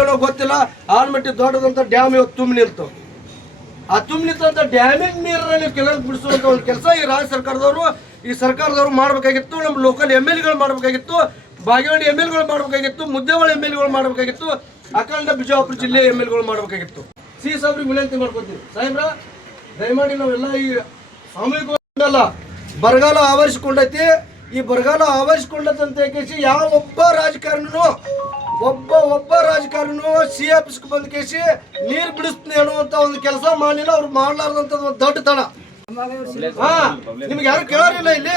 ಏನೋ ಗೊತ್ತಿಲ್ಲ ಆಲ್ಮಟ್ಟಿ ದೊಡ್ಡದಂತ ಡ್ಯಾಮ್ ಇವತ್ತು ತುಂಬಿ ನಿಲ್ತು. ಆ ತುಂಬಿ ನಿಂತ ಡ್ಯಾಮಿನ ನೀರನ್ನು ಕೆಲಸ ಬಿಡಿಸುವಂತ ಒಂದು ಕೆಲಸ ಈ ರಾಜ್ಯ ಸರ್ಕಾರದವರು ಈ ಸರ್ಕಾರದವರು ಮಾಡಬೇಕಾಗಿತ್ತು. ನಮ್ಮ ಲೋಕಲ್ MLAಗಳು ಮಾಡಬೇಕಾಗಿತ್ತು, ಬಾಗೇವಾಡಿ MLAಗಳು ಮಾಡಬೇಕಾಗಿತ್ತು, ಮುದ್ದೇವಾಳ MLAಗಳು ಮಾಡಬೇಕಾಗಿತ್ತು, ಅಖಂಡ ಬಿಜಾಪುರ ಜಿಲ್ಲೆ MLAಗಳು ಮಾಡಬೇಕಾಗಿತ್ತು. ಸಾಹೇಬ್ರಿಗೆ ವಿನಂತಿ ಮಾಡ್ಕೊತೀವಿ, ಸಾಹೇಬ್ರ ದಯಮಾಡಿ ನಾವೆಲ್ಲ ಈ ಸಾಮೂಹಿಕವಲ್ಲ ಬರಗಾಲ ಆವರಿಸಿಕೊಂಡೈತಿ. ಈ ಬರಗಾಲ ಆವರಿಸಿಕೊಂಡಂತ ಕೇಸಿ ಯಾವ ಒಬ್ಬ ರಾಜಕಾರಣಿನೂ CFSಗೆ ಬಂದ ಕೇಸಿ ನೀರು ಬಿಡಿಸ್ತೀನಿ ಅನ್ನುವಂತ ಒಂದು ಕೆಲಸ ಮಾಡಲಿಲ್ಲ. ಅವ್ರು ಮಾಡ್ಲಾರ್ದಂತ ಒಂದು ದೊಡ್ಡ ತಡ. ನಿಮ್ಗೆ ಯಾರು ಕೇಳೋರಿಲ್ಲ, ಇಲ್ಲಿ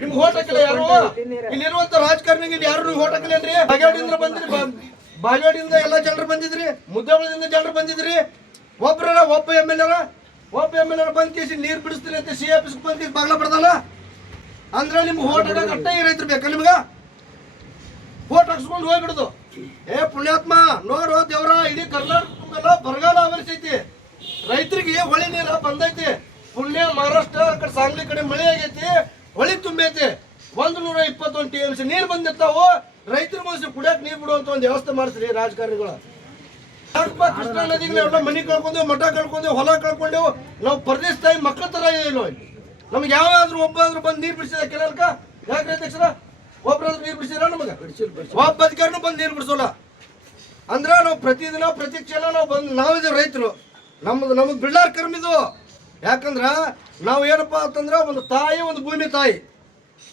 ನಿಮ್ಗೆ ಓಟ್ ಹಾಕಿಲ್ಲ ಯಾರು. ಇಲ್ಲಿರುವಂತ ರಾಜಕಾರಣಿಗೆ ಇಲ್ಲಿ ಯಾರು ಓಟ್ ಹಾಕಿಲ್ಲೇನ್ರಿ? ಬಾಗೇವಾಡಿಯಿಂದ ಬಂದ್ರಿ, ಬಾಗೇವಾಡಿಯಿಂದ ಎಲ್ಲ ಜನರು ಬಂದಿದ್ರಿ, ಮುದ್ದೇವಾಳದಿಂದ ಜನರು ಬಂದಿದ್ರಿ. ಒಬ್ಬ MLA ಬಂದ್ ಕೇಸಿ ನೀರು ಬಿಡಿಸ್ತೀನಿ ಅಂತ CFSಗೆ ಬಂದ್ ಕೇಸಿ ಬಾಗ್ಲ ಬರ್ದಲ್ಲ. ಅಂದ್ರೆ ನಿಮ್ಗೆ ಓಟ್ ಹಾಕಕ್ಕೆ ಅಟ್ಟ ಈ ರೈತರು ಬೇಕಾ ನಿಮ್ಗೆ? ಓಟ್ ಹಾಕ್ಸ್ಕೊಂಡು ಹೋಗ್ಬಿಡುದು. ಪುಣ್ಯಾತ್ಮ ನೋಡು ದೇವ್ರ, ಇಡೀ ಕರ್ನಾಟಕದಲ್ಲ ಬರಗಾಲ ಆವರಿಸೈತಿ, ರೈತರಿಗೆ ಹೊಳಿ ನೀರ ಬಂದೈತಿ. ಪುಣ್ಯ ಮಹಾರಾಷ್ಟ್ರ ಆ ಕಡೆ ಸಾಂಗ್ಲಿ ಕಡೆ ಮಳೆ ಆಗೈತಿ, ಹೊಳಿ ತುಂಬೈತಿ. 121 TMC ನೀರು ಬಂದಿರ್ತಾವು. ರೈತರ ಮನಸ್ಸು ಕುಡಿಯಕ್ ನೀರು ಬಿಡುವಂತ ಒಂದು ವ್ಯವಸ್ಥೆ ಮಾಡ್ತೀರಿ ರಾಜಕಾರಣಿಗಳು. ಯಾಕಪ್ಪ ಕೃಷ್ಣಾ ನದಿಗೆ ನಾವೆಲ್ಲ ಮನೆ ಕಳ್ಕೊಂಡೆವು, ಮಠ ಕಳ್ಕೊಂಡೆವು, ಹೊಲ ಕಳ್ಕೊಂಡೆವು. ನಾವು ಪರದೇಶ ತಾಯಿ ಮಕ್ಕಳ ತರ ಇಲ್ಲ. ನಮ್ಗೆ ಯಾವಾದ್ರೂ ಒಬ್ಬಾದ್ರೂ ಬಂದು ನೀರು ಬಿಡಿಸಿದ ಕೆಲಕ? ಯಾಕ್ರಿ ಅಧ್ಯಕ್ಷರ? ಒಬ್ಬರಾದ್ರೂ ನೀರು ಬಿಡಿಸಿದ್ರ? ನಮಗೆ ಒಬ್ಬ ಅಧಿಕಾರಿನೂ ಬಂದು ನೀರು ಬಿಡಿಸೋಲ್ಲ. ಅಂದ್ರ ನಾವು ಪ್ರತಿದಿನ ಪ್ರತಿ ಕ್ಷಣ ನಾವು ಬಂದು ನಾವಿದೆ ರೈತರು. ನಮ್ದು ಬಿಳ್ಳಾರ್ ಕರ್ಮಿದು. ಯಾಕಂದ್ರ ನಾವು ಏನಪ್ಪಾ ಅಂತಂದ್ರ ಒಂದು ತಾಯಿ, ಒಂದು ಭೂಮಿ ತಾಯಿ,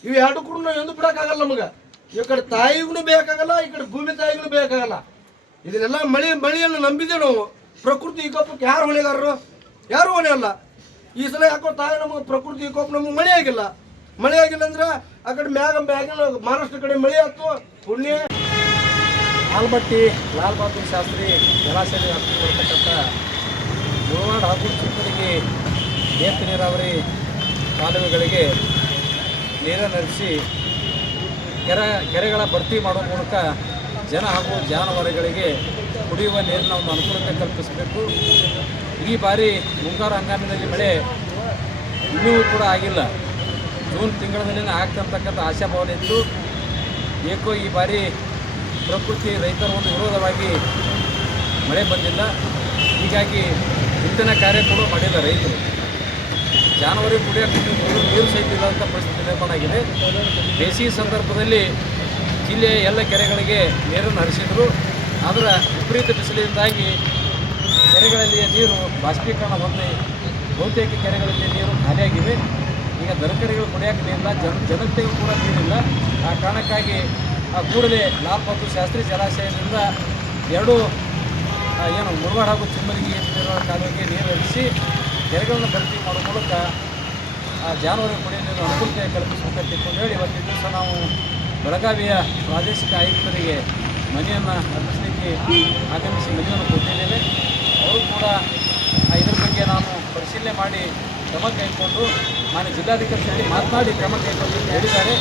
ಇವು ಎರಡು ಕೂಡ ನಾವು ಎಂದು ಬಿಡಕ್ಕಾಗಲ್ಲ ನಮಗೆ. ಈ ಕಡೆ ತಾಯಿಗೂ ಬೇಕಾಗಲ್ಲ, ಈ ಕಡೆ ಭೂಮಿ ತಾಯಿಗೂ ಬೇಕಾಗಲ್ಲ. ಇದನ್ನೆಲ್ಲ ಮಳೆಯನ್ನು ನಂಬಿದೆ ನಾವು. ಪ್ರಕೃತಿ ವಿಕೋಪಕ್ಕೆ ಯಾರು ಹೊಣೆಗಾರರು? ಯಾರು ಹೊಣೆ ಅಲ್ಲ. ಈ ಸಲ ಯಾಕೋ ತಾಯಿ ನಮಗೆ ಪ್ರಕೃತಿ ವಿಕೋಪ ನಮಗೆ ಮಳೆ ಆಗಿಲ್ಲ. ಮಳೆ ಆಗಿಲ್ಲ ಅಂದ್ರೆ ಆ ಕಡೆ ಮ್ಯಾಗಿನ ಮಹಾರಾಷ್ಟ್ರ ಕಡೆ ಮಳೆ ಆಯ್ತು. ಪುಣ್ಯ ಆಲ್ಮಟ್ಟಿ ಲಾಲ್ ಬಹದ್ದೂರ್ ಶಾಸ್ತ್ರಿ ಜಲಾಶಯ ವ್ಯಾಪ್ತಿಯಲ್ಲಿರತಕ್ಕಂಥ ಮುಳವಾಡ ಹಾಗೂ ಚಿಕ್ಕಡಿಗೆ ಏತ ನೀರಾವರಿ ಕಾಲುವೆಗಳಿಗೆ ನೀರನ್ನು ಹರಿಸಿ ಕೆರೆಗಳ ಭರ್ತಿ ಮಾಡುವ ಮೂಲಕ ಜನ ಹಾಗೂ ಜಾನುವಾರುಗಳಿಗೆ ಕುಡಿಯುವ ನೀರಿನ ಒಂದು ಅನುಕೂಲತೆ ಕಲ್ಪಿಸಬೇಕು. ಈ ಬಾರಿ ಮುಂಗಾರು ಹಂಗಾಮಿನಲ್ಲಿ ಮಳೆ ಇನ್ನೂ ಕೂಡ ಆಗಿಲ್ಲ. ಜೂನ್ ತಿಂಗಳಿನ ಆಗ್ತಕ್ಕಂಥ ಆಶಾಭಾವನೆ ಇತ್ತು. ಏಕೋ ಈ ಬಾರಿ ಪ್ರಕೃತಿ ರೈತರ ಒಂದು ವಿರೋಧವಾಗಿ ಮಳೆ ಬಂದಿಲ್ಲ. ಹೀಗಾಗಿ ಬಿತ್ತನೆ ಕಾರ್ಯ ಕೂಡ ಮಾಡಿಲ್ಲ ರೈತರು. ಜಾನುವಾರಿಗೆ ಕುಡಿಯೋಕ್ಕೆ ನೀರು ಸಹಿತ ಇಲ್ಲದಂಥ ಪರಿಸ್ಥಿತಿ ನಿರ್ಮಾಣ ಆಗಿದೆ. ಬೇಸಿಗೆ ಸಂದರ್ಭದಲ್ಲಿ ಜಿಲ್ಲೆಯ ಎಲ್ಲ ಕೆರೆಗಳಿಗೆ ನೀರನ್ನು ಹರಿಸಿದರು. ಆದರೆ ವಿಪರೀತ ಬಿಸಿಲಿನಿಂದಾಗಿ ಕೆರೆಗಳಲ್ಲಿ ನೀರು ಬಾಷ್ಪೀಕರಣ ಹೊಂದಿ ಬಹುತೇಕ ಕೆರೆಗಳಲ್ಲಿ ನೀರು ಖಾಲಿಯಾಗಿವೆ. ಈಗ ದನಕರಿಗಳು ಕುಡಿಯೋಕೆ ನೀರಿಲ್ಲ, ಜನತೆಗೂ ಕೂಡ ನೀರಿಲ್ಲ. ಆ ಕಾರಣಕ್ಕಾಗಿ ಕೂಡಲೇ ಲಾಲ್ ಬಹದ್ದೂರ್ ಶಾಸ್ತ್ರಿ ಜಲಾಶಯದಿಂದ ಎರಡು ಮುಳವಾಡ ಹಾಗೂ ಚಿಮ್ಮರಿಗೆ ಕಾಲುವೆಗೆ ನೀರು ಹರಿಸಿ ಕೆರೆಗಳನ್ನು ಭರ್ತಿ ಮಾಡುವ ಮೂಲಕ ಜಾನುವಾರು ಕುಡಿಯುವ ನೀರು ಅನುಕೂಲತೆ ಕಲ್ಪಿಸಬೇಕಂತ ಹೇಳಿ ಇವತ್ತಿನ ದಿವಸ ನಾವು ಬೆಳಗಾವಿಯ ಪ್ರಾದೇಶಿಕ ಆಯುಕ್ತರಿಗೆ ಮನೆಯನ್ನು ಅರ್ಪಿಸಲಿಕ್ಕೆ ಆಗಮಿಸಿ ಮನೆಯನ್ನು ಕೊಟ್ಟಿದ್ದೇವೆ. ಅವರು ಕೂಡ ಇದರ ಬಗ್ಗೆ ನಾನು ಪರಿಶೀಲನೆ ಮಾಡಿ ಕ್ರಮ ಕೈಗೊಂಡು ಮಾನ್ಯ ಜಿಲ್ಲಾಧಿಕಾರಿ ಮಾತನಾಡಿ ಕ್ರಮ ಕೈಗೊಂಡು ಹೇಳಿದ್ದಾರೆ.